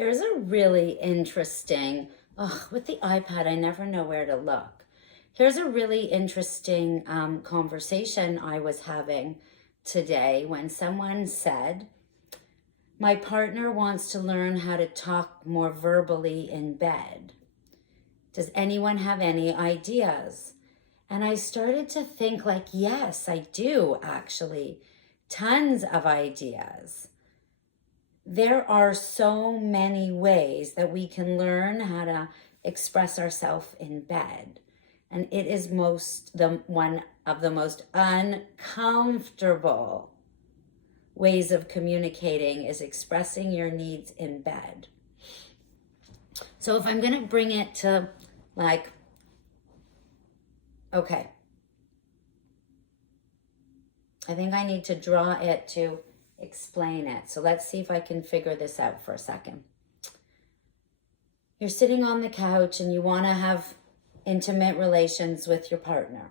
Here's a really interesting, with the iPad, I never know where to look. Here's a really interesting conversation I was having today when someone said, my partner wants to learn how to talk more verbally in bed. Does anyone have any ideas? And I started to think like, yes, I do actually. Tons of ideas. There are so many ways that we can learn how to express ourselves in bed. And it is one of the most uncomfortable ways of communicating is expressing your needs in bed. So if I'm going to bring it to like, okay, I think I need to draw it to explain it. So let's see if I can figure this out for a second. You're sitting on the couch and you want to have intimate relations with your partner.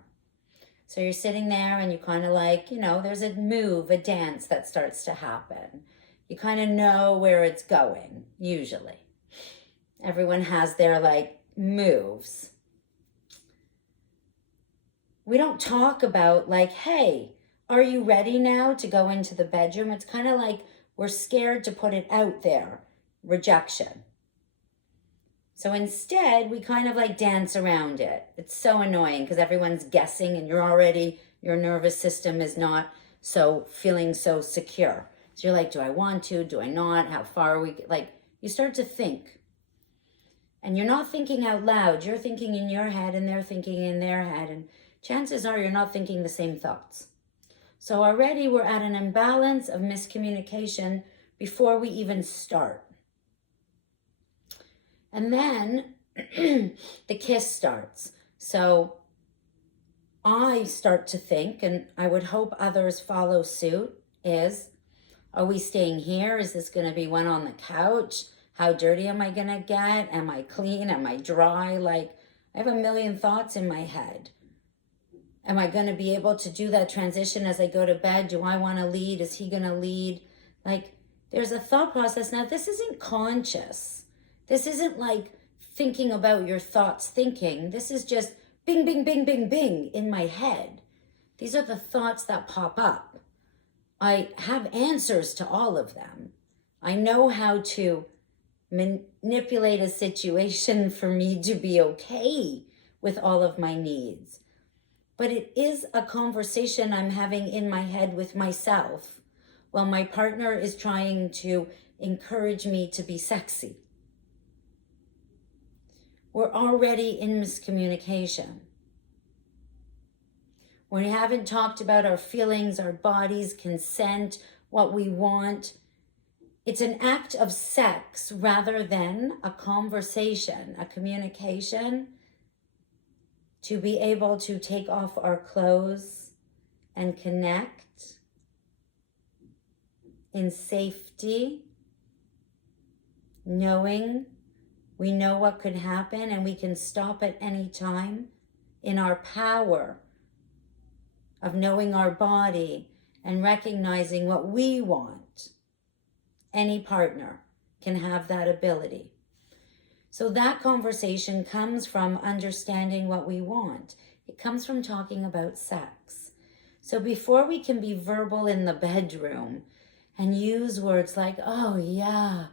So you're sitting there and you kind of like, there's a move, a dance that starts to happen. You kind of know where it's going, usually. Everyone has their like moves. We don't talk about like, hey, are you ready now to go into the bedroom? It's kind of like we're scared to put it out there. Rejection. So instead, we kind of like dance around it. It's so annoying because everyone's guessing and your nervous system is not feeling so secure. So you're like, do I want to? Do I not? How far are we? Like, you start to think. And you're not thinking out loud. You're thinking in your head and they're thinking in their head. And chances are you're not thinking the same thoughts. So already we're at an imbalance of miscommunication before we even start. And then the kiss starts. So I start to think, and I would hope others follow suit, are we staying here? Is this going to be one on the couch? How dirty am I going to get? Am I clean? Am I dry? Like, I have a million thoughts in my head. Am I going to be able to do that transition as I go to bed? Do I want to lead? Is he going to lead? Like, there's a thought process. Now, this isn't conscious. This isn't like thinking about your thoughts thinking. This is just bing, bing, bing, bing, bing in my head. These are the thoughts that pop up. I have answers to all of them. I know how to manipulate a situation for me to be okay with all of my needs. But it is a conversation I'm having in my head with myself while my partner is trying to encourage me to be sexy. We're already in miscommunication. We haven't talked about our feelings, our bodies, consent, what we want. It's an act of sex rather than a conversation, a communication, to be able to take off our clothes and connect in safety, knowing we know what could happen and we can stop at any time, in our power of knowing our body and recognizing what we want. Any partner can have that ability. So that conversation comes from understanding what we want. It comes from talking about sex. So before we can be verbal in the bedroom and use words like, oh yeah,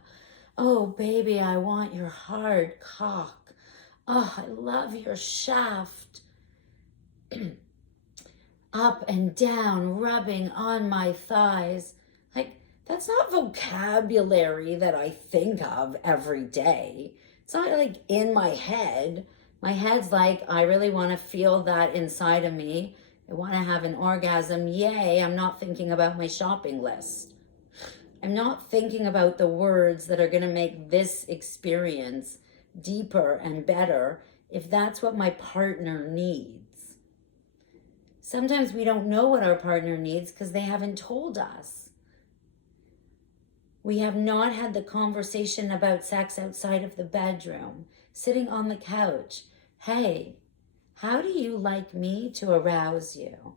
oh baby, I want your hard cock. Oh, I love your shaft. Up and down, rubbing on my thighs. Like, that's not vocabulary that I think of every day. It's not like in my head. My head's like, I really want to feel that inside of me. I want to have an orgasm. Yay, I'm not thinking about my shopping list. I'm not thinking about the words that are going to make this experience deeper and better if that's what my partner needs. Sometimes we don't know what our partner needs because they haven't told us. We have not had the conversation about sex outside of the bedroom, sitting on the couch. Hey, how do you like me to arouse you?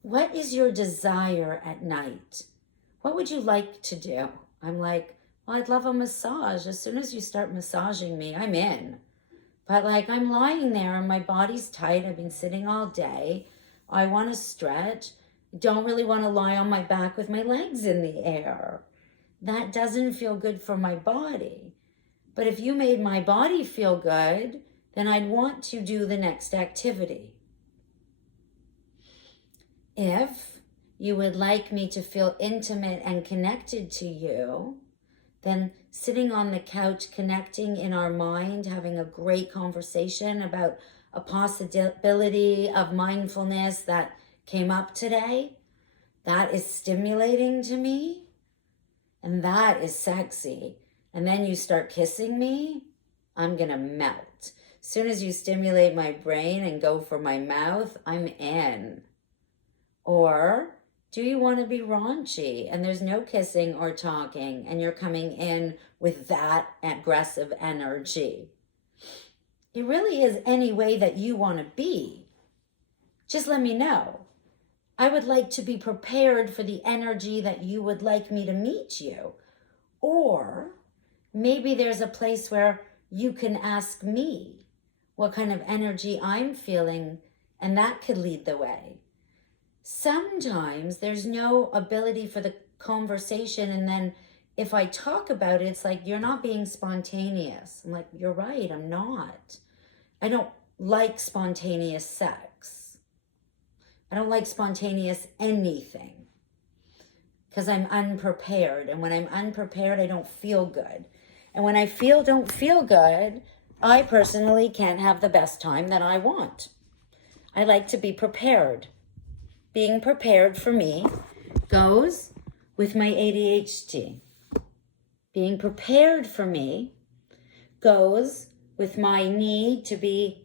What is your desire at night? What would you like to do? I'm like, I'd love a massage. As soon as you start massaging me, I'm in. But like, I'm lying there and my body's tight. I've been sitting all day. I want to stretch. Don't really want to lie on my back with my legs in the air. That doesn't feel good for my body. But if you made my body feel good, then I'd want to do the next activity. If you would like me to feel intimate and connected to you, then sitting on the couch, connecting in our mind, having a great conversation about a possibility of mindfulness that came up today, that is stimulating to me, and that is sexy. And then you start kissing me, I'm gonna melt. As soon as you stimulate my brain and go for my mouth, I'm in. Or do you want to be raunchy and there's no kissing or talking and you're coming in with that aggressive energy? It really is any way that you want to be. Just let me know. I would like to be prepared for the energy that you would like me to meet you. Or maybe there's a place where you can ask me what kind of energy I'm feeling, and that could lead the way. Sometimes there's no ability for the conversation, and then if I talk about it, it's like, you're not being spontaneous. I'm like, you're right, I'm not. I don't like spontaneous sex. I don't like spontaneous anything because I'm unprepared. And when I'm unprepared, I don't feel good. And when I don't feel good, I personally can't have the best time that I want. I like to be prepared. Being prepared for me goes with my ADHD. Being prepared for me goes with my need to be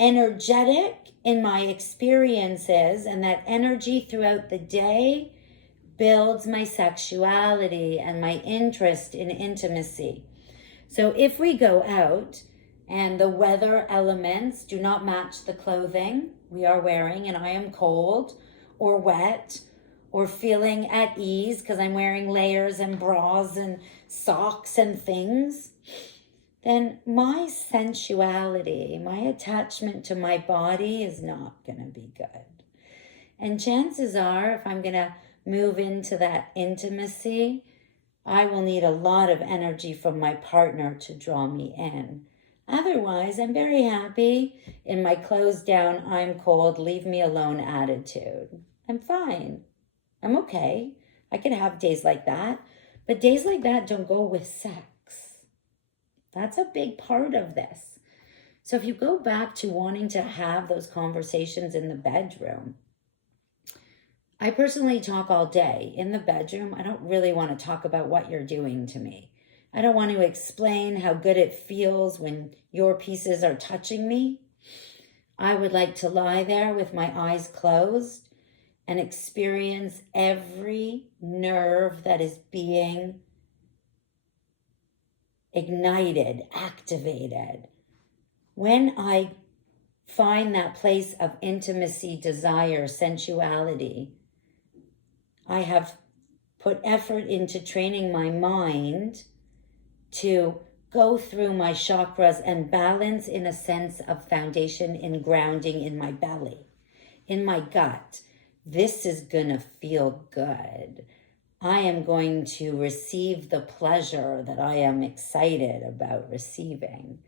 energetic in my experiences, and that energy throughout the day builds my sexuality and my interest in intimacy. So if we go out and the weather elements do not match the clothing we are wearing, and I am cold or wet or feeling at ease because I'm wearing layers and bras and socks and things, then my sensuality, my attachment to my body is not going to be good. And chances are, if I'm going to move into that intimacy, I will need a lot of energy from my partner to draw me in. Otherwise, I'm very happy in my closed down, I'm cold, leave me alone attitude. I'm fine. I'm okay. I can have days like that, but days like that don't go with sex. That's a big part of this. So if you go back to wanting to have those conversations in the bedroom, I personally talk all day. In the bedroom, I don't really want to talk about what you're doing to me. I don't want to explain how good it feels when your pieces are touching me. I would like to lie there with my eyes closed and experience every nerve that is being ignited, activated. When I find that place of intimacy, desire, sensuality, I have put effort into training my mind to go through my chakras and balance in a sense of foundation and grounding in my belly, in my gut. This is gonna feel good. I am going to receive the pleasure that I am excited about receiving.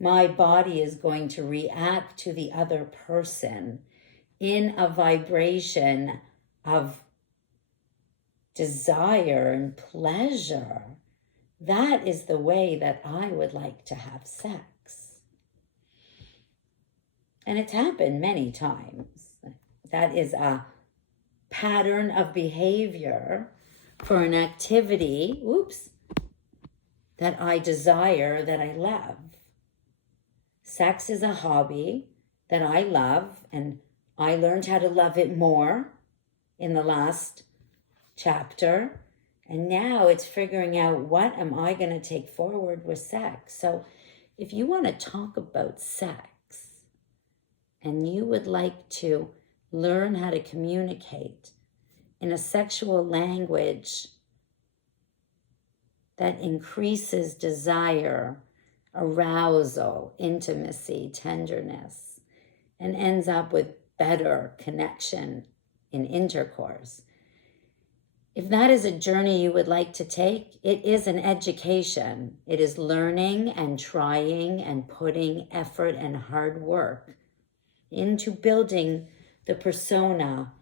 My body is going to react to the other person in a vibration of desire and pleasure. That is the way that I would like to have sex. And it's happened many times. That is a pattern of behavior for an activity, that I desire, that I love. Sex is a hobby that I love, and I learned how to love it more in the last chapter. And now it's figuring out, what am I going to take forward with sex? So if you want to talk about sex and you would like to learn how to communicate in a sexual language that increases desire, arousal, intimacy, tenderness, and ends up with better connection in intercourse. If that is a journey you would like to take, it is an education. It is learning and trying and putting effort and hard work into building the persona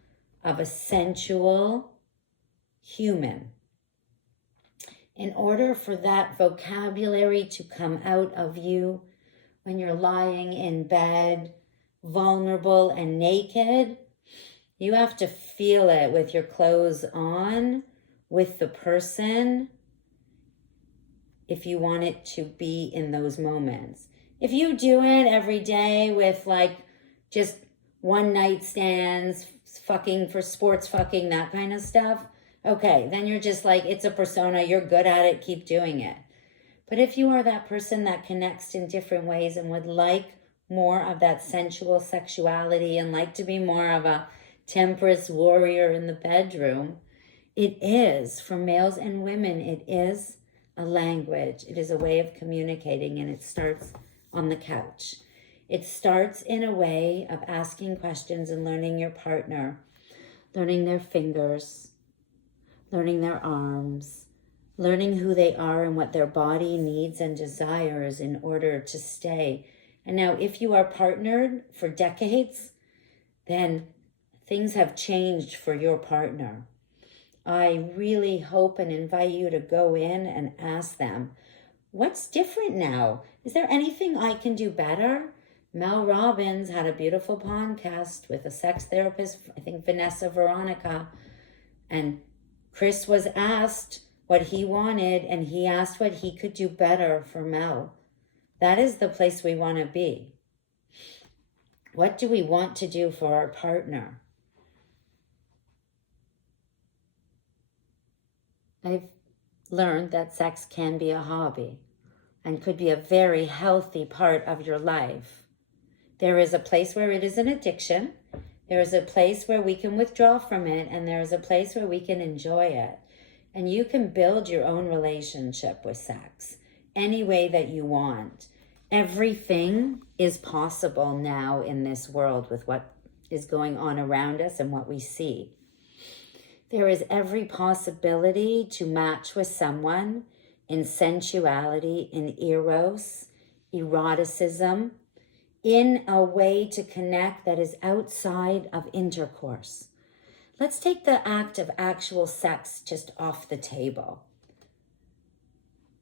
of a sensual human. In order for that vocabulary to come out of you when you're lying in bed, vulnerable and naked, you have to feel it with your clothes on, with the person, if you want it to be in those moments. If you do it every day with like just one night stands, fucking for sports fucking, that kind of stuff, okay, then you're just like, it's a persona, you're good at it, keep doing it. But if you are that person that connects in different ways and would like more of that sensual sexuality and like to be more of a temperance warrior in the bedroom, it is, for males and women, it is a language. It is a way of communicating, and it starts on the couch. It starts in a way of asking questions and learning your partner, learning their fingers, learning their arms, learning who they are and what their body needs and desires in order to stay. And now, if you are partnered for decades, then things have changed for your partner. I really hope and invite you to go in and ask them, what's different now? Is there anything I can do better? Mel Robbins had a beautiful podcast with a sex therapist, I think Vanessa Veronica, and Chris was asked what he wanted, and he asked what he could do better for Mel. That is the place we want to be. What do we want to do for our partner? I've learned that sex can be a hobby and could be a very healthy part of your life. There is a place where it is an addiction. There is a place where we can withdraw from it, and there is a place where we can enjoy it. And you can build your own relationship with sex any way that you want. Everything is possible now in this world with what is going on around us and what we see. There is every possibility to match with someone in sensuality, in eros, eroticism, in a way to connect that is outside of intercourse. Let's take the act of actual sex just off the table.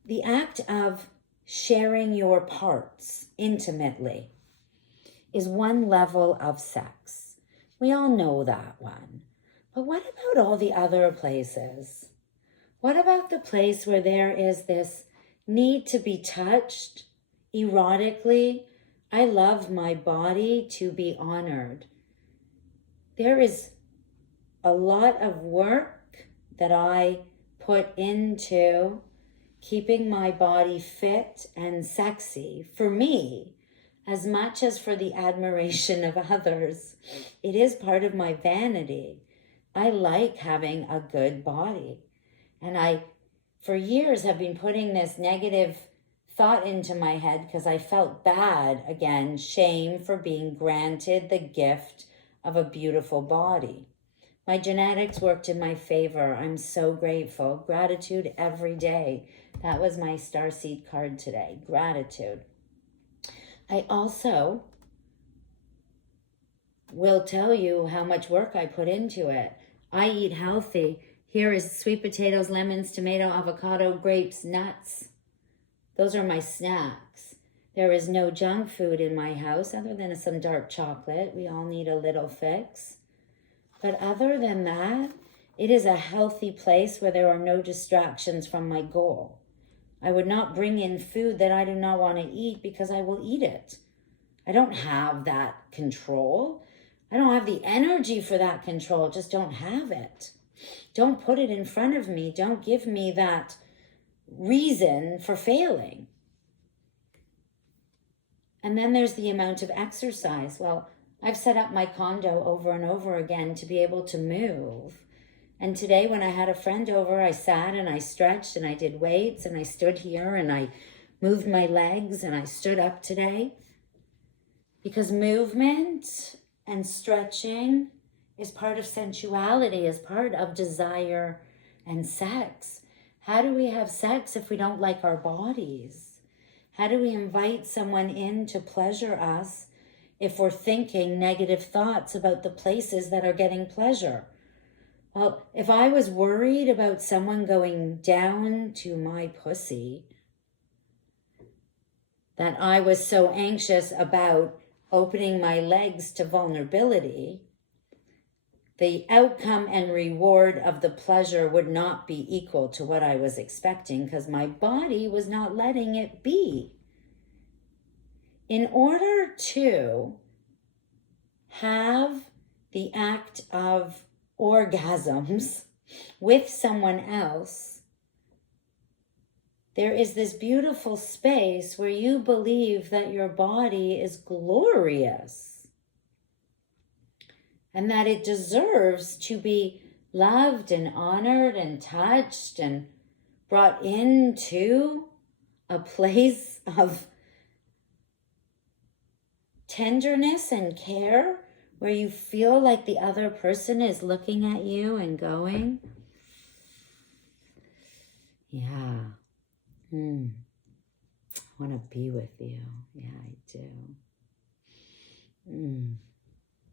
The act of sharing your parts intimately is one level of sex. We all know that one. But what about all the other places? What about the place where there is this need to be touched erotically? I love my body to be honored. There is a lot of work that I put into keeping my body fit and sexy for me, as much as for the admiration of others. It is part of my vanity. I like having a good body. And I, for years, have been putting this negative thought into my head because I felt bad, again, shame for being granted the gift of a beautiful body. My genetics worked in my favor. I'm so grateful. Gratitude every day. That was my starseed card today. Gratitude. I also will tell you how much work I put into it. I eat healthy. Here is sweet potatoes, lemons, tomato, avocado, grapes, nuts. Those are my snacks. There is no junk food in my house other than some dark chocolate. We all need a little fix. But other than that, it is a healthy place where there are no distractions from my goal. I would not bring in food that I do not want to eat because I will eat it. I don't have that control. I don't have the energy for that control. Just don't have it. Don't put it in front of me. Don't give me that reason for failing. And then there's the amount of exercise. Well, I've set up my condo over and over again to be able to move. And today when I had a friend over, I sat and I stretched and I did weights and I stood here and I moved my legs and I stood up today. Because movement and stretching is part of sensuality, is part of desire and sex. How do we have sex if we don't like our bodies? How do we invite someone in to pleasure us if we're thinking negative thoughts about the places that are getting pleasure? Well, if I was worried about someone going down to my pussy, that I was so anxious about opening my legs to vulnerability, the outcome and reward of the pleasure would not be equal to what I was expecting because my body was not letting it be. In order to have the act of orgasms with someone else, there is this beautiful space where you believe that your body is glorious and that it deserves to be loved and honored and touched and brought into a place of tenderness and care where you feel like the other person is looking at you and going, yeah, I want to be with you. Yeah, I do.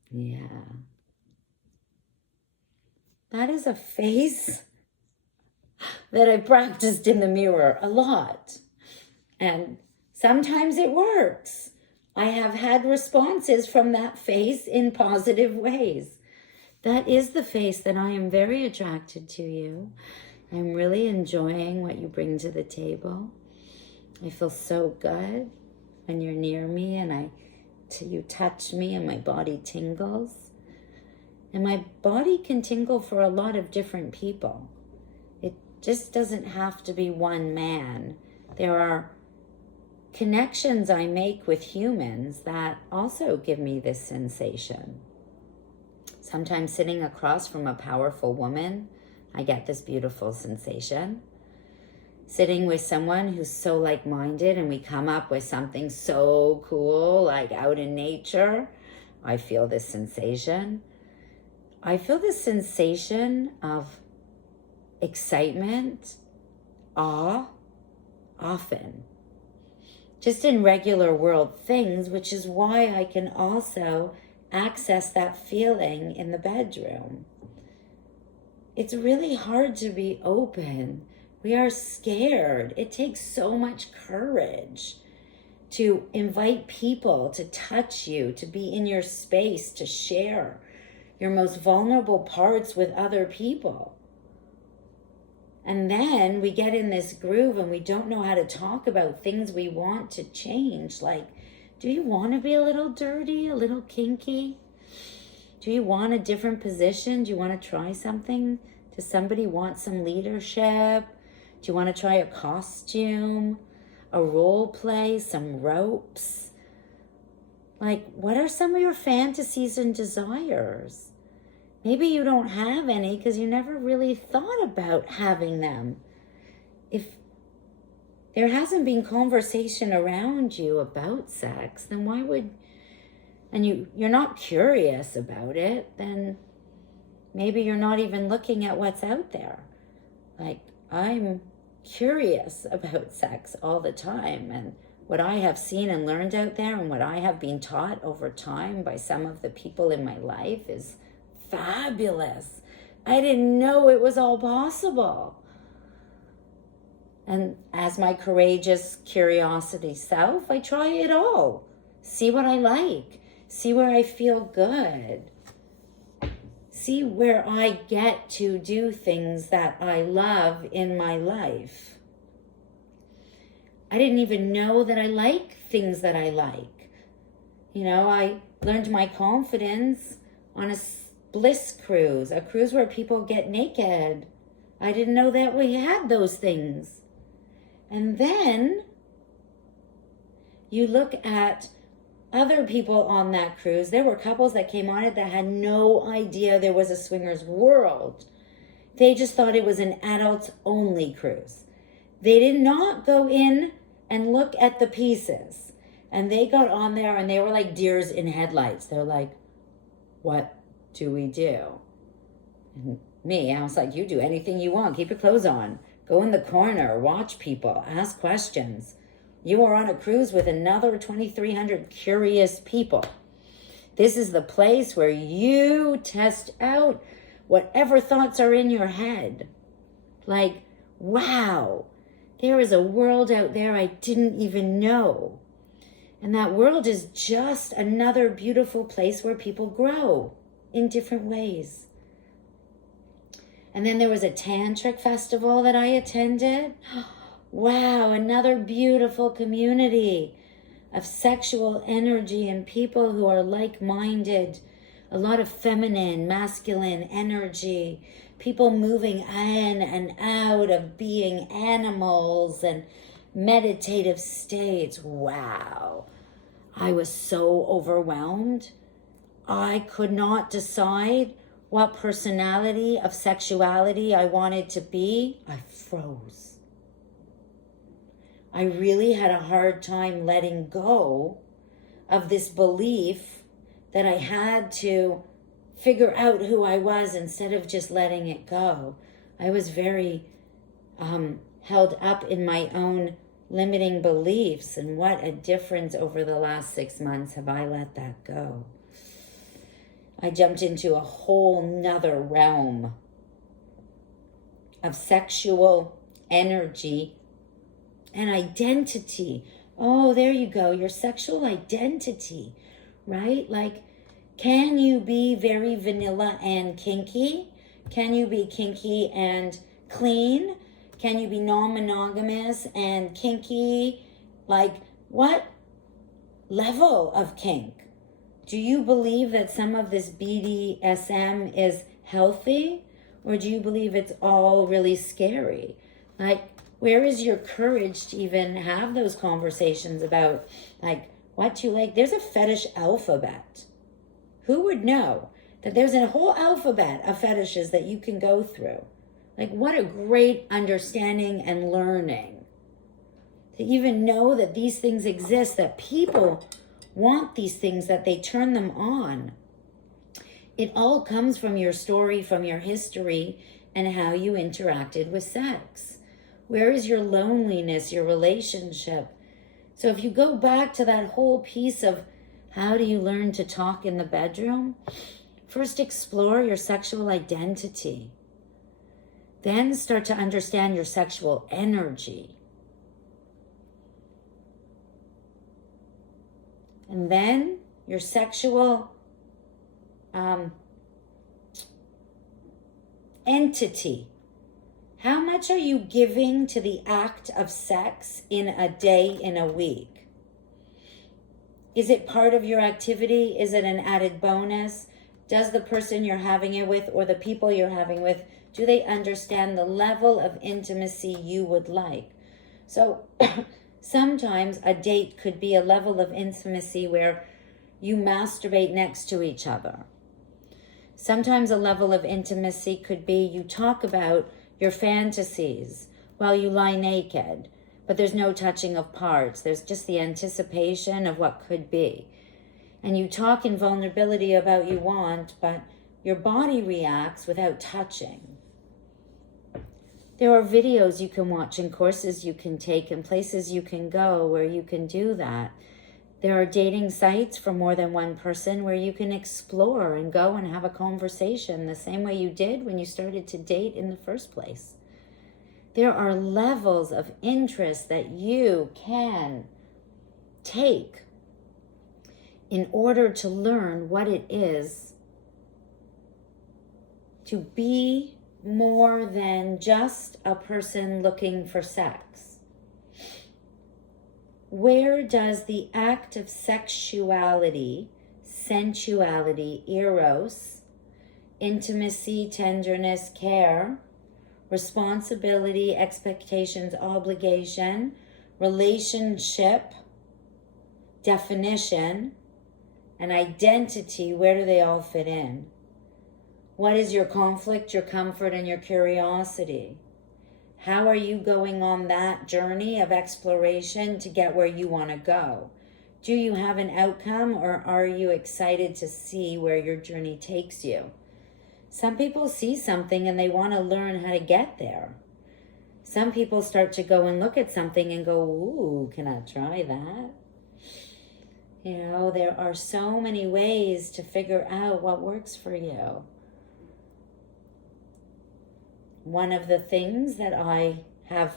Yeah. That is a face that I practiced in the mirror a lot. And sometimes it works. I have had responses from that face in positive ways. That is the face that I am very attracted to you. I'm really enjoying what you bring to the table. I feel so good when you're near me and you touch me and my body tingles. And my body can tingle for a lot of different people. It just doesn't have to be one man. There are connections I make with humans that also give me this sensation. Sometimes sitting across from a powerful woman, I get this beautiful sensation. Sitting with someone who's so like-minded and we come up with something so cool, like out in nature, I feel this sensation. I feel this sensation of excitement, awe, often. Just in regular world things, which is why I can also access that feeling in the bedroom. It's really hard to be open. We are scared. It takes so much courage to invite people to touch you, to be in your space, to share your most vulnerable parts with other people. And then we get in this groove and we don't know how to talk about things we want to change. Like, do you want to be a little dirty, a little kinky? Do you want a different position? Do you want to try something? Does somebody want some leadership? Do you want to try a costume, a role play, some ropes? Like, what are some of your fantasies and desires? Maybe you don't have any because you never really thought about having them. If there hasn't been conversation around you about sex, then why would, and you're not curious about it, then maybe you're not even looking at what's out there. Like, I'm curious about sex all the time, and what I have seen and learned out there and what I have been taught over time by some of the people in my life is fabulous. I didn't know it was all possible. And as my courageous curiosity self, I try it all. See what I like. See where I feel good. See where I get to do things that I love in my life. I didn't even know that I like things that I like. I learned my confidence on a bliss cruise, a cruise where people get naked. I didn't know that we had those things. And then you look at other people on that cruise. There were couples that came on it that had no idea there was a swingers world. They just thought it was an adults-only cruise. They did not go in and look at the pieces. And they got on there and they were like deers in headlights. They're like, what do we do? And me, I was like, you do anything you want. Keep your clothes on. Go in the corner. Watch people. Ask questions. You are on a cruise with another 2,300 curious people. This is the place where you test out whatever thoughts are in your head. Like, wow, there is a world out there I didn't even know. And that world is just another beautiful place where people grow in different ways. And then there was a tantric festival that I attended. Wow, another beautiful community of sexual energy and people who are like-minded. A lot of feminine, masculine energy. People moving in and out of being animals and meditative states. Wow. I was so overwhelmed. I could not decide what personality of sexuality I wanted to be. I froze. I really had a hard time letting go of this belief that I had to figure out who I was instead of just letting it go. I was very held up in my own limiting beliefs, and what a difference over the last 6 months have I let that go. I jumped into a whole nother realm of sexual energy and identity. Oh, there you go, your sexual identity, right? Like, can you be very vanilla and kinky? Can you be kinky and clean? Can you be non-monogamous and kinky? Like, what level of kink? Do you believe that some of this BDSM is healthy? Or do you believe it's all really scary? Like, where is your courage to even have those conversations about, like, what you like? There's a fetish alphabet. Who would know that there's a whole alphabet of fetishes that you can go through? Like, what a great understanding and learning. To even know that these things exist, that people want these things, that they turn them on. It all comes from your story, from your history, and how you interacted with sex. Where is your loneliness, your relationship? So if you go back to that whole piece of how do you learn to talk in the bedroom, first explore your sexual identity. Then start to understand your sexual energy. And then your sexual entity. How much are you giving to the act of sex in a day, in a week? Is it part of your activity? Is it an added bonus? Does the person you're having it with or the people you're having with, do they understand the level of intimacy you would like? So sometimes a date could be a level of intimacy where you masturbate next to each other. Sometimes a level of intimacy could be you talk about your fantasies while you lie naked, but there's no touching of parts. There's just the anticipation of what could be. And you talk in vulnerability about you want, but your body reacts without touching. There are videos you can watch and courses you can take and places you can go where you can do that. There are dating sites for more than one person where you can explore and go and have a conversation the same way you did when you started to date in the first place. There are levels of interest that you can take in order to learn what it is to be more than just a person looking for sex. Where does the act of sexuality, sensuality, eros, intimacy, tenderness, care, responsibility, expectations, obligation, relationship, definition, and identity, where do they all fit in? What is your conflict, your comfort, and your curiosity? How are you going on that journey of exploration to get where you want to go? Do you have an outcome, or are you excited to see where your journey takes you? Some people see something and they want to learn how to get there. Some people start to go and look at something and go, ooh, can I try that? You know, there are so many ways to figure out what works for you. One of the things that I have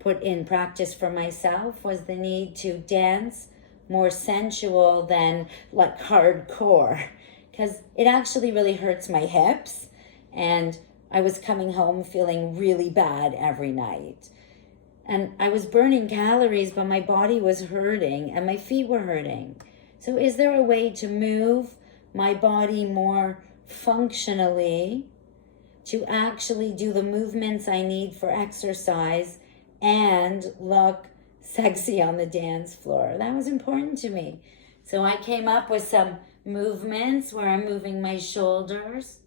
put in practice for myself was the need to dance more sensual than like hardcore, because it actually really hurts my hips, and I was coming home feeling really bad every night. And I was burning calories, but my body was hurting and my feet were hurting. So is there a way to move my body more functionally to actually do the movements I need for exercise and look sexy on the dance floor? That was important to me. So I came up with some movements where I'm moving my shoulders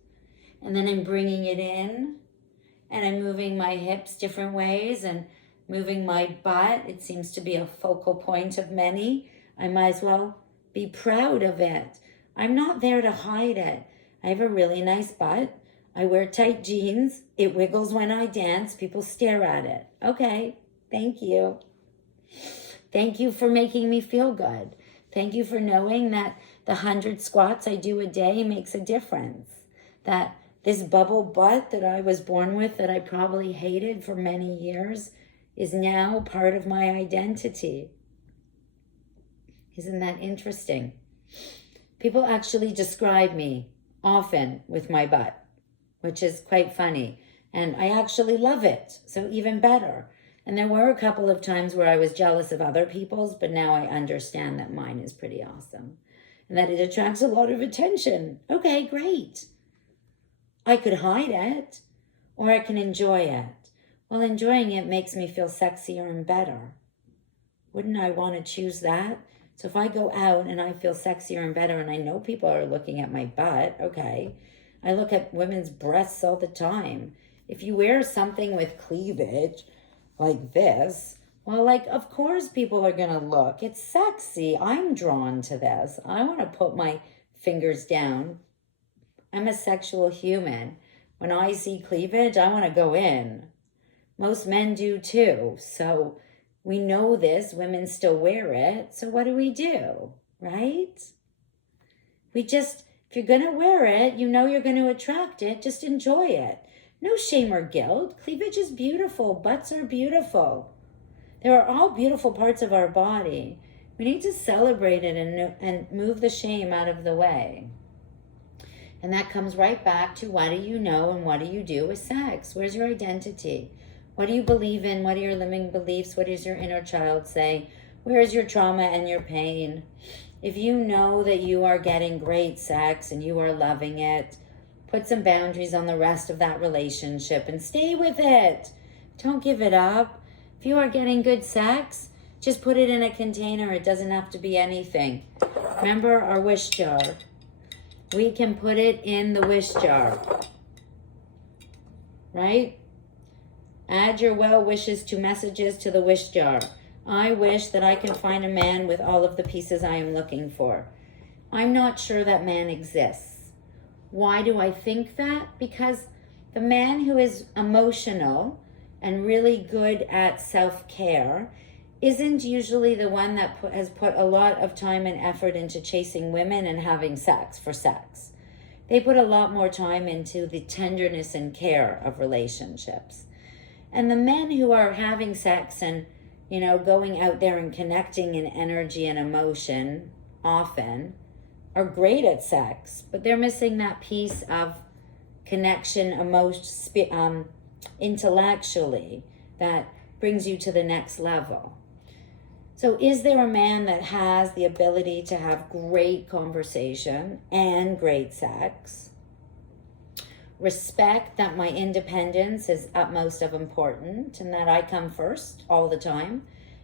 and then I'm bringing it in and I'm moving my hips different ways and moving my butt. It seems to be a focal point of many. I might as well be proud of it. I'm not there to hide it. I have a really nice butt. I wear tight jeans. It wiggles when I dance. People stare at it. Okay, thank you. Thank you for making me feel good. Thank you for knowing that the 100 squats I do a day makes a difference. That this bubble butt that I was born with, that I probably hated for many years, is now part of my identity. Isn't that interesting? People actually describe me often with my butt, which is quite funny. And I actually love it, so even better. And there were a couple of times where I was jealous of other people's, but now I understand that mine is pretty awesome and that it attracts a lot of attention. Okay, great. I could hide it, or I can enjoy it. Well, enjoying it makes me feel sexier and better. Wouldn't I want to choose that? So if I go out and I feel sexier and better, and I know people are looking at my butt, okay, I look at women's breasts all the time. If you wear something with cleavage like this, well, like, of course people are going to look. It's sexy. I'm drawn to this. I want to put my fingers down. I'm a sexual human. When I see cleavage, I want to go in. Most men do too. So we know this. Women still wear it. So what do? Right? If you're going to wear it, you know you're going to attract it. Just enjoy it. No shame or guilt. Cleavage is beautiful. Butts are beautiful. There are all beautiful parts of our body. We need to celebrate it and move the shame out of the way. And that comes right back to, what do you know and what do you do with sex? Where's your identity? What do you believe in? What are your limiting beliefs? What does your inner child say? Where is your trauma and your pain? If you know that you are getting great sex and you are loving it, put some boundaries on the rest of that relationship and stay with it. Don't give it up. If you are getting good sex, just put it in a container. It doesn't have to be anything. Remember our wish jar. We can put it in the wish jar. Right? Add your well wishes to messages to the wish jar. I wish that I can find a man with all of the pieces I am looking for. I'm not sure that man exists. Why do I think that? Because the man who is emotional and really good at self-care isn't usually the one that has put a lot of time and effort into chasing women and having sex for sex. They put a lot more time into the tenderness and care of relationships. And the men who are having sex and, you know, going out there and connecting in energy and emotion often are great at sex, but they're missing that piece of connection, emotion, intellectually, that brings you to the next level. So is there a man that has the ability to have great conversation and great sex? Respect that my independence is utmost of important and that I come first all the time.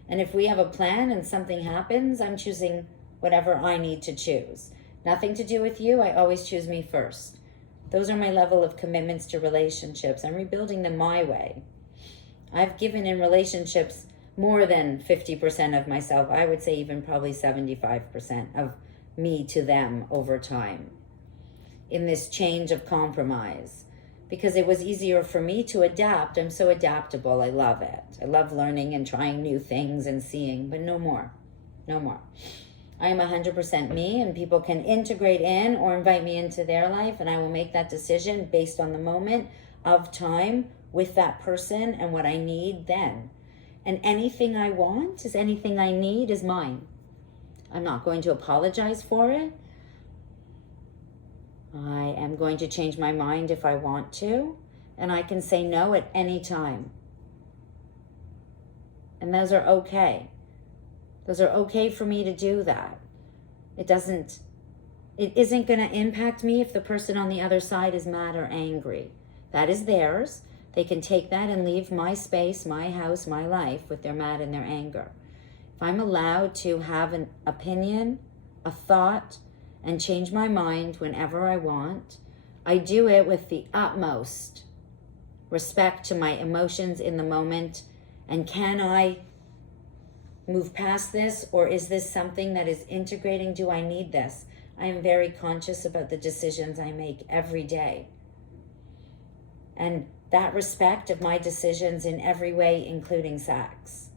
And if we have a plan and something happens, I'm choosing whatever I need to choose. Nothing to do with you. I always choose me first. Those are my level of commitments to relationships. I'm rebuilding them my way. I've given in relationships more than 50% of myself. I would say even probably 75% of me to them over time in this change of compromise, because it was easier for me to adapt. I'm so adaptable. I love it. I love learning and trying new things and seeing, but no more. No more. I am 100% me, and people can integrate in or invite me into their life, and I will make that decision based on the moment of time with that person and what I need then. And anything I want is anything I need is mine. I'm not going to apologize for it. I am going to change my mind if I want to, and I can say no at any time. And those are okay. Those are okay for me to do that. It isn't going to impact me if the person on the other side is mad or angry. That is theirs. They can take that and leave my space, my house, my life with their mad and their anger. If I'm allowed to have an opinion, a thought, and change my mind whenever I want, I do it with the utmost respect to my emotions in the moment. And can I move past this, or is this something that is integrating? Do I need this? I am very conscious about the decisions I make every day. And that respect of my decisions in every way, including sex.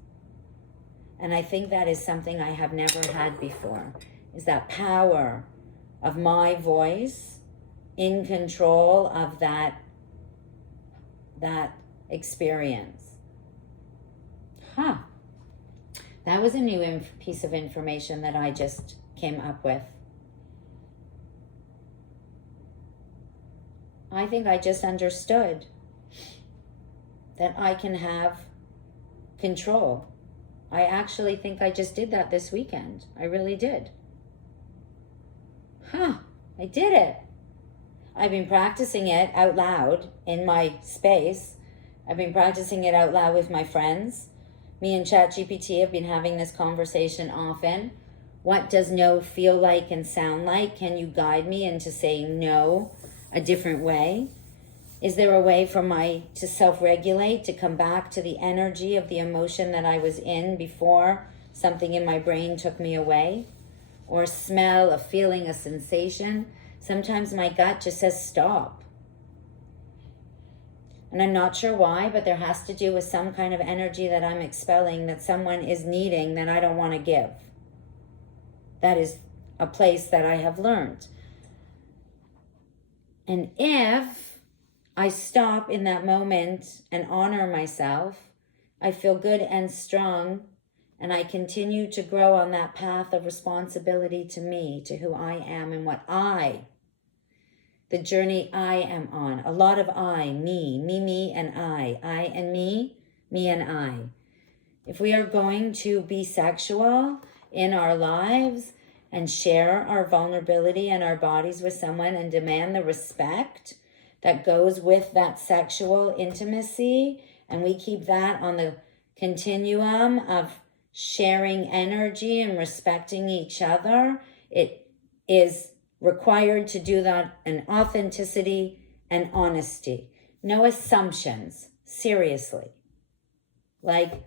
And I think that is something I have never had before, is that power of my voice in control of that experience. That was a new piece of information that I just came up with. I think I just understood that I can have control. I actually think I just did that this weekend. I really did. I did it. I've been practicing it out loud in my space. I've been practicing it out loud with my friends. Me and ChatGPT have been having this conversation often. What does no feel like and sound like? Can you guide me into saying no a different way? Is there a way for to self-regulate, to come back to the energy of the emotion that I was in before something in my brain took me away? Or a smell, a feeling, a sensation? Sometimes my gut just says stop. And I'm not sure why, but there has to do with some kind of energy that I'm expelling that someone is needing that I don't want to give. That is a place that I have learned. And if I stop in that moment and honor myself, I feel good and strong, and I continue to grow on that path of responsibility to me, to who I am and the journey I am on. A lot of me, and I and me and I. If we are going to be sexual in our lives and share our vulnerability and our bodies with someone and demand the respect that goes with that sexual intimacy, and we keep that on the continuum of sharing energy and respecting each other, it is required to do that in authenticity and honesty. No assumptions, seriously. Like,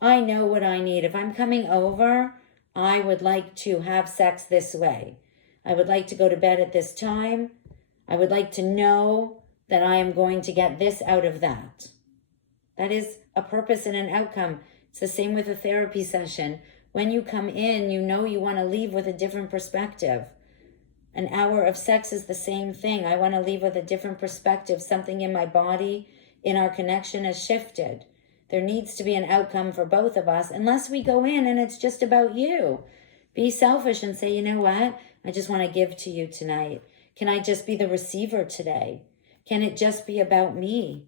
I know what I need. If I'm coming over, I would like to have sex this way. I would like to go to bed at this time. I would like to know that I am going to get this out of that. That is a purpose and an outcome. It's the same with a therapy session. When you come in, you know you want to leave with a different perspective. An hour of sex is the same thing. I want to leave with a different perspective. Something in my body, in our connection, has shifted. There needs to be an outcome for both of us, unless we go in and it's just about you. Be selfish and say, you know what? I just want to give to you tonight. Can I just be the receiver today? Can it just be about me?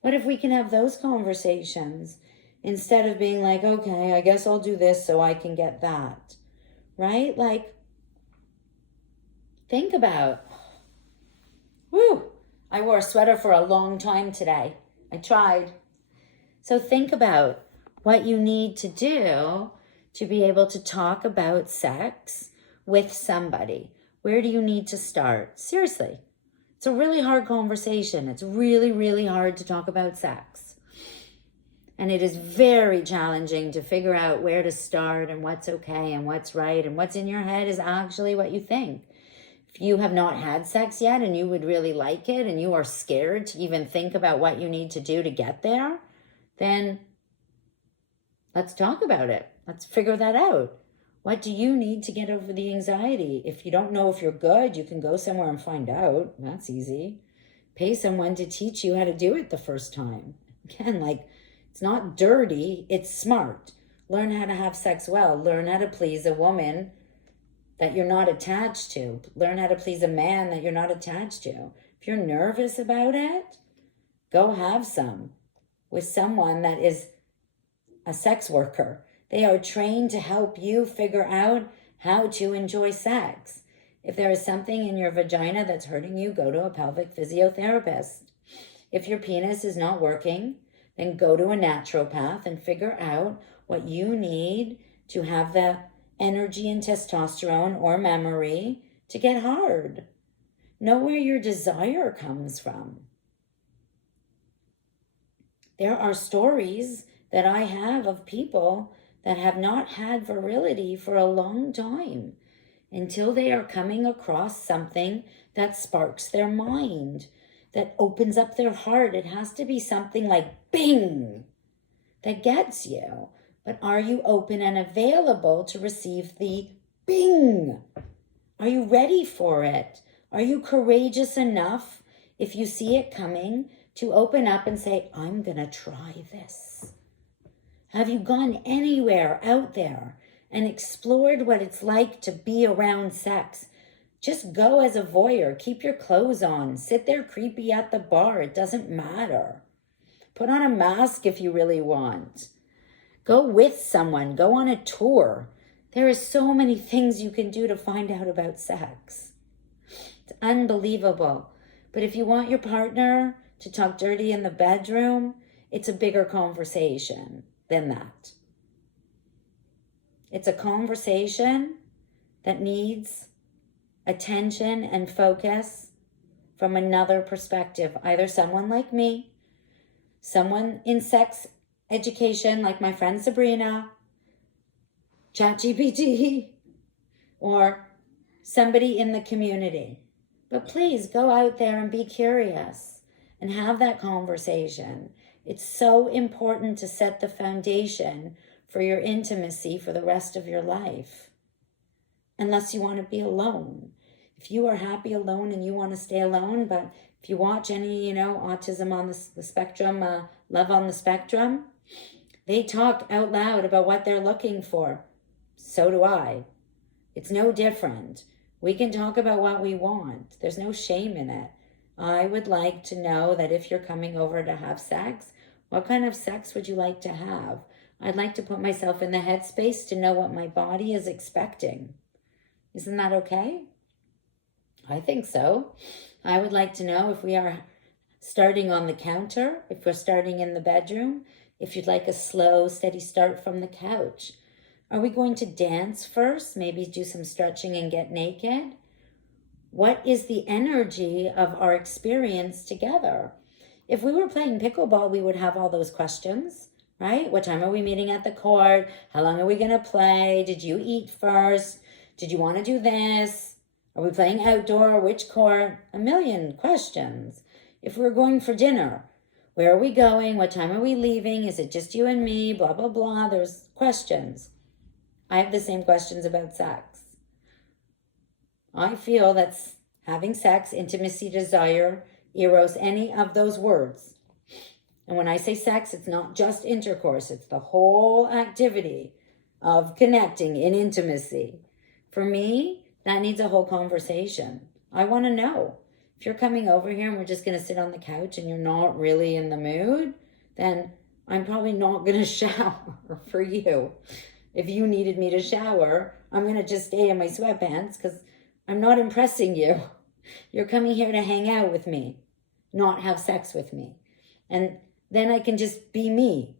What if we can have those conversations instead of being like, okay, I guess I'll do this so I can get that, right? Like, think about, I wore a sweater for a long time today. I tried. So think about what you need to do to be able to talk about sex with somebody. Where do you need to start? Seriously. It's a really hard conversation. It's really, really hard to talk about sex. And it is very challenging to figure out where to start and what's okay and what's right and what's in your head is actually what you think. If you have not had sex yet and you would really like it and you are scared to even think about what you need to do to get there, then let's talk about it. Let's figure that out. What do you need to get over the anxiety? If you don't know if you're good, you can go somewhere and find out. That's easy. Pay someone to teach you how to do it the first time. Again, like, it's not dirty, it's smart. Learn how to have sex well. Learn how to please a woman that you're not attached to. Learn how to please a man that you're not attached to. If you're nervous about it, go have some with someone that is a sex worker. They are trained to help you figure out how to enjoy sex. If there is something in your vagina that's hurting you, go to a pelvic physiotherapist. If your penis is not working, then go to a naturopath and figure out what you need to have the energy and testosterone or memory to get hard. Know where your desire comes from. There are stories that I have of people that have not had virility for a long time until they are coming across something that sparks their mind, that opens up their heart. It has to be something like bing that gets you. But are you open and available to receive the bing? Are you ready for it? Are you courageous enough, if you see it coming, to open up and say, I'm going to try this? Have you gone anywhere out there and explored what it's like to be around sex? Just go as a voyeur. Keep your clothes on. Sit there creepy at the bar. It doesn't matter. Put on a mask if you really want. Go with someone. Go on a tour. There are so many things you can do to find out about sex. It's unbelievable. But if you want your partner to talk dirty in the bedroom, it's a bigger conversation than that. It's a conversation that needs attention and focus from another perspective. Either someone like me, someone in sex education like my friend Sabrina, ChatGPT, or somebody in the community. But please go out there and be curious and have that conversation. It's so important to set the foundation for your intimacy for the rest of your life. Unless you want to be alone. If you are happy alone and you want to stay alone, but if you watch any, autism on the spectrum, Love on the Spectrum, they talk out loud about what they're looking for. So do I. It's no different. We can talk about what we want. There's no shame in it. I would like to know that if you're coming over to have sex, what kind of sex would you like to have? I'd like to put myself in the headspace to know what my body is expecting. Isn't that okay? I think so. I would like to know if we are starting on the counter, if we're starting in the bedroom, if you'd like a slow, steady start from the couch. Are we going to dance first? Maybe do some stretching and get naked? What is the energy of our experience together? If we were playing pickleball, we would have all those questions, right? What time are we meeting at the court? How long are we going to play? Did you eat first? Did you want to do this? Are we playing outdoor? Which court? A million questions. If we're going for dinner, where are we going? What time are we leaving? Is it just you and me? Blah, blah, blah. There's questions. I have the same questions about sex. I feel that having sex, intimacy, desire, eros, any of those words. And when I say sex, it's not just intercourse. It's the whole activity of connecting in intimacy. For me, that needs a whole conversation. I want to know. If you're coming over here and we're just going to sit on the couch and you're not really in the mood, then I'm probably not going to shower for you. If you needed me to shower, I'm going to just stay in my sweatpants because I'm not impressing you. You're coming here to hang out with me, not have sex with me. And then I can just be me.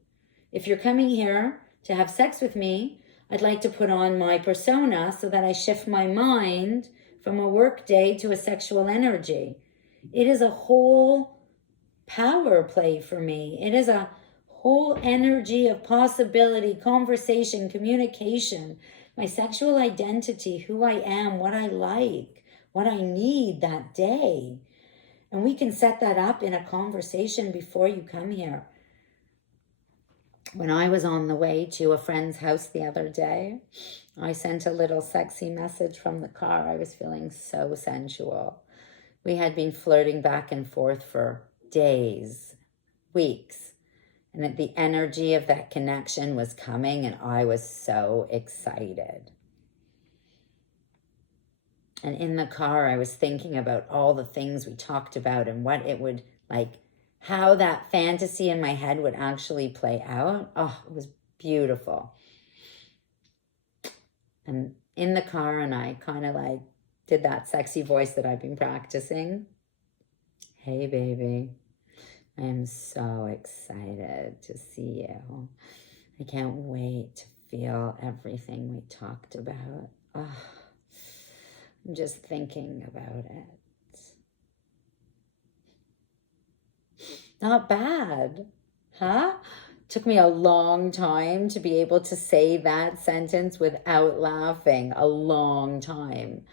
If you're coming here to have sex with me, I'd like to put on my persona so that I shift my mind from a work day to a sexual energy. It is a whole power play for me. It is a whole energy of possibility, conversation, communication, my sexual identity, who I am, what I like, what I need that day. And we can set that up in a conversation before you come here. When I was on the way to a friend's house the other day, I sent a little sexy message from the car. I was feeling so sensual. We had been flirting back and forth for days, weeks, and the energy of that connection was coming, and I was so excited. And in the car, I was thinking about all the things we talked about and what it would, like, how that fantasy in my head would actually play out. Oh, it was beautiful. And in the car, and I kind of like did that sexy voice that I've been practicing. Hey, baby, I am so excited to see you. I can't wait to feel everything we talked about. Oh, I'm just thinking about it. Not bad, huh? Took me a long time to be able to say that sentence without laughing, a long time.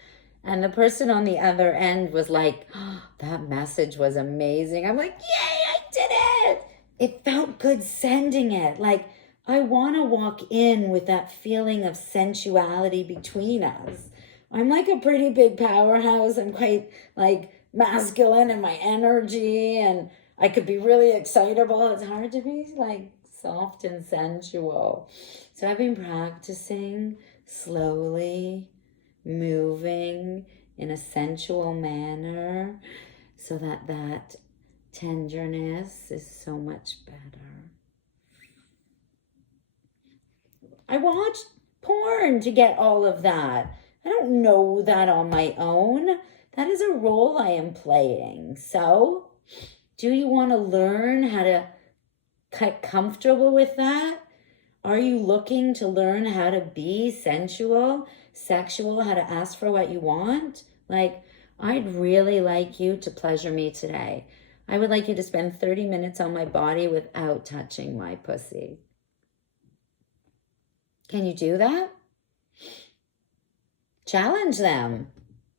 And the person on the other end was like, oh, that message was amazing. I'm like, yay, I did it. It felt good sending it. Like, I want to walk in with that feeling of sensuality between us. I'm like a pretty big powerhouse. I'm quite like masculine in my energy, and I could be really excitable. It's hard to be like soft and sensual. So I've been practicing slowly moving in a sensual manner so that tenderness is so much better. I watched porn to get all of that. I don't know that on my own. That is a role I am playing. So, do you want to learn how to get comfortable with that? Are you looking to learn how to be sensual, sexual, how to ask for what you want? Like, I'd really like you to pleasure me today. I would like you to spend 30 minutes on my body without touching my pussy. Can you do that? Challenge them.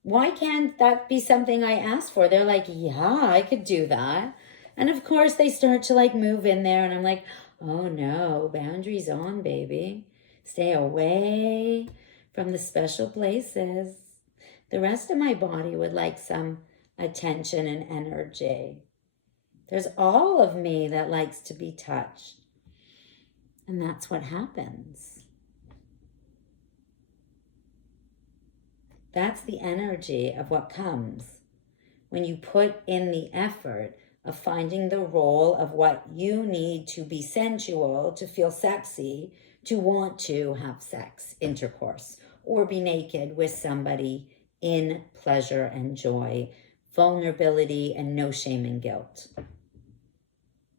Why can't that be something I ask for? They're like, yeah, I could do that. And of course they start to like move in there, and I'm like, oh no, boundaries on, baby. Stay away from the special places. The rest of my body would like some attention and energy. There's all of me that likes to be touched. And that's what happens. That's the energy of what comes when you put in the effort of finding the role of what you need to be sensual, to feel sexy, to want to have sex, intercourse, or be naked with somebody in pleasure and joy, vulnerability, and no shame and guilt.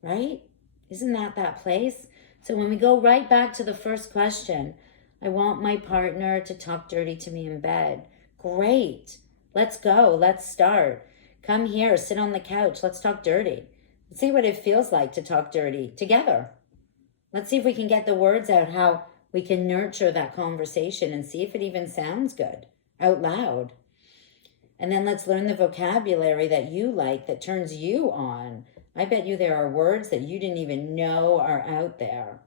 Right? Isn't that place? So when we go right back to the first question, I want my partner to talk dirty to me in bed. Great. Let's go. Let's start. Come here, sit on the couch. Let's talk dirty. Let's see what it feels like to talk dirty together. Let's see if we can get the words out, how we can nurture that conversation and see if it even sounds good out loud. And then let's learn the vocabulary that you like, that turns you on. I bet you there are words that you didn't even know are out there.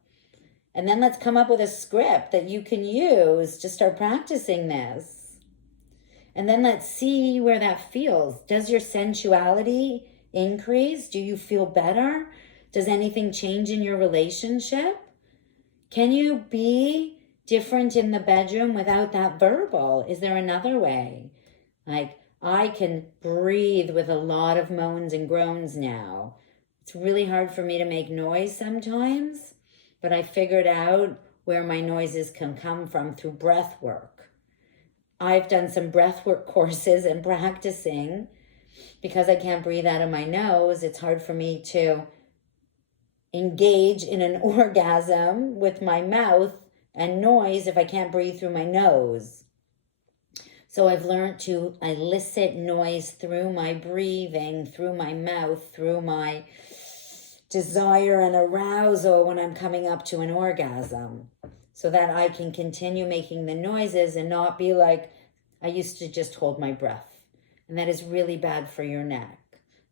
And then let's come up with a script that you can use to start practicing this. And then let's see where that feels. Does your sensuality increase? Do you feel better? Does anything change in your relationship? Can you be different in the bedroom without that verbal? Is there another way? Like, I can breathe with a lot of moans and groans now. It's really hard for me to make noise sometimes, but I figured out where my noises can come from through breath work. I've done some breathwork courses and practicing. Because I can't breathe out of my nose, it's hard for me to engage in an orgasm with my mouth and noise if I can't breathe through my nose. So I've learned to elicit noise through my breathing, through my mouth, through my desire and arousal when I'm coming up to an orgasm, so that I can continue making the noises and not be like, I used to just hold my breath. And that is really bad for your neck.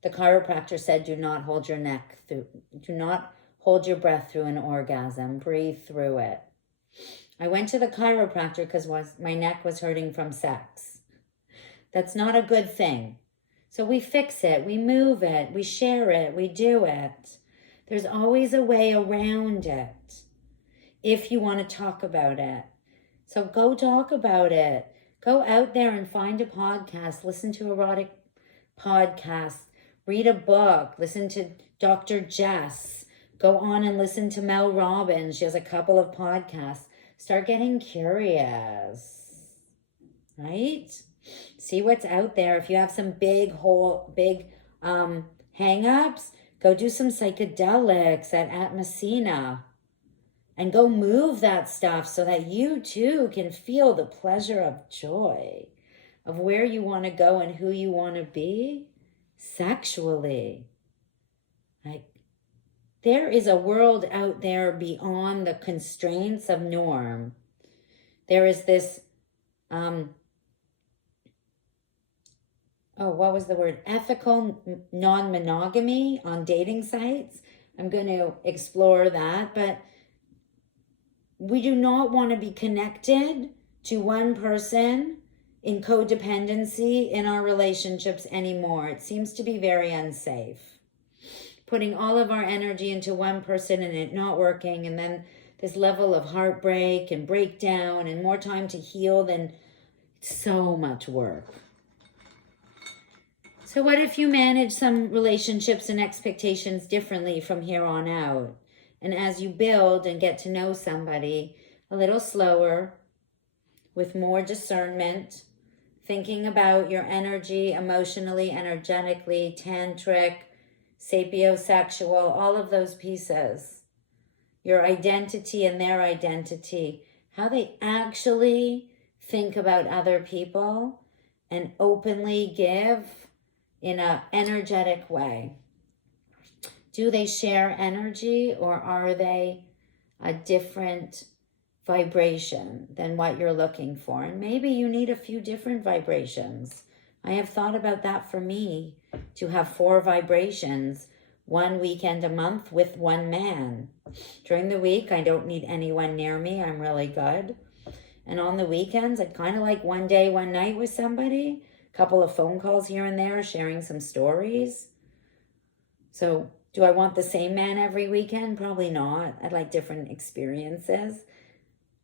The chiropractor said, do not hold your neck through, do not hold your breath through an orgasm. Breathe through it. I went to the chiropractor because my neck was hurting from sex. That's not a good thing. So we fix it, we move it, we share it, we do it. There's always a way around it if you want to talk about it. So go talk about it. Go out there and find a podcast, listen to erotic podcasts, read a book, listen to Dr. Jess, go on and listen to Mel Robbins. She has a couple of podcasts. Start getting curious, right? See what's out there. If you have some big hang-ups, go do some psychedelics at Messina and go move that stuff so that you too can feel the pleasure of joy of where you want to go and who you want to be sexually. Like, there is a world out there beyond the constraints of norm. There is this, what was the word? Ethical non-monogamy on dating sites. I'm going to explore that, but we do not want to be connected to one person in codependency in our relationships anymore. It seems to be very unsafe. Putting all of our energy into one person and it not working, and then this level of heartbreak and breakdown and more time to heal, than so much work. So what if you manage some relationships and expectations differently from here on out? And as you build and get to know somebody a little slower, with more discernment, thinking about your energy emotionally, energetically, tantric, sapiosexual, all of those pieces, your identity and their identity, how they actually think about other people and openly give in an energetic way. Do they share energy, or are they a different vibration than what you're looking for? And maybe you need a few different vibrations. I have thought about that for me, to have 4 vibrations, 1 weekend a month with one man. During the week, I don't need anyone near me. I'm really good. And on the weekends, I'd kind of like one day, one night with somebody, a couple of phone calls here and there, sharing some stories. So do I want the same man every weekend? Probably not. I'd like different experiences.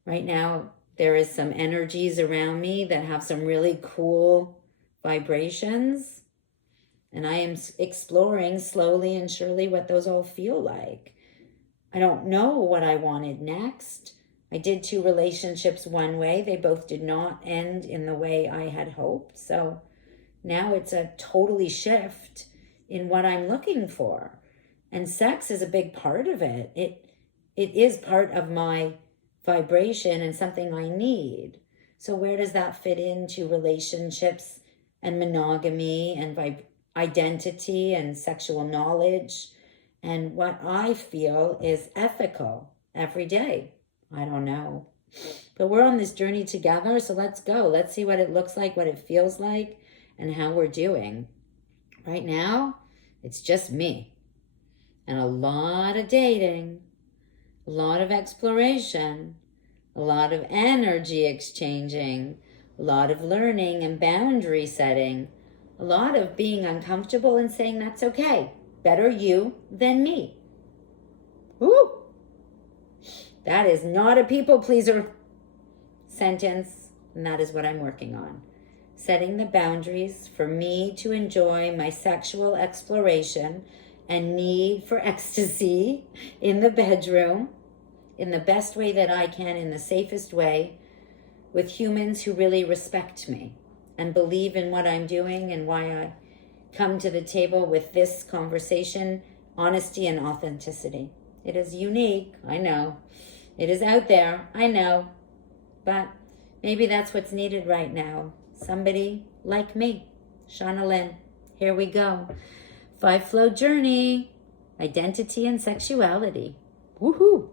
Right now, there is some energies around me that have some really cool vibrations. And I am exploring slowly and surely what those all feel like. I don't know what I wanted next. I did 2 relationships one way. They both did not end in the way I had hoped. So now it's a totally shift in what I'm looking for. And sex is a big part of it. It is part of my vibration and something I need. So where does that fit into relationships and monogamy and identity and sexual knowledge and what I feel is ethical every day? I don't know. But we're on this journey together, so let's go. Let's see what it looks like, what it feels like, and how we're doing. Right now, it's just me. And a lot of dating, a lot of exploration, a lot of energy exchanging, a lot of learning and boundary setting, a lot of being uncomfortable and saying that's okay. Better you than me. Woo! That is not a people pleaser sentence, and that is what I'm working on. Setting the boundaries for me to enjoy my sexual exploration and need for ecstasy in the bedroom in the best way that I can, in the safest way, with humans who really respect me and believe in what I'm doing and why I come to the table with this conversation, honesty and authenticity. It is unique, I know. It is out there, I know. But maybe that's what's needed right now. somebody like me, Shauna Lynn. Here we go. 5 flow journey, identity and sexuality. Woohoo!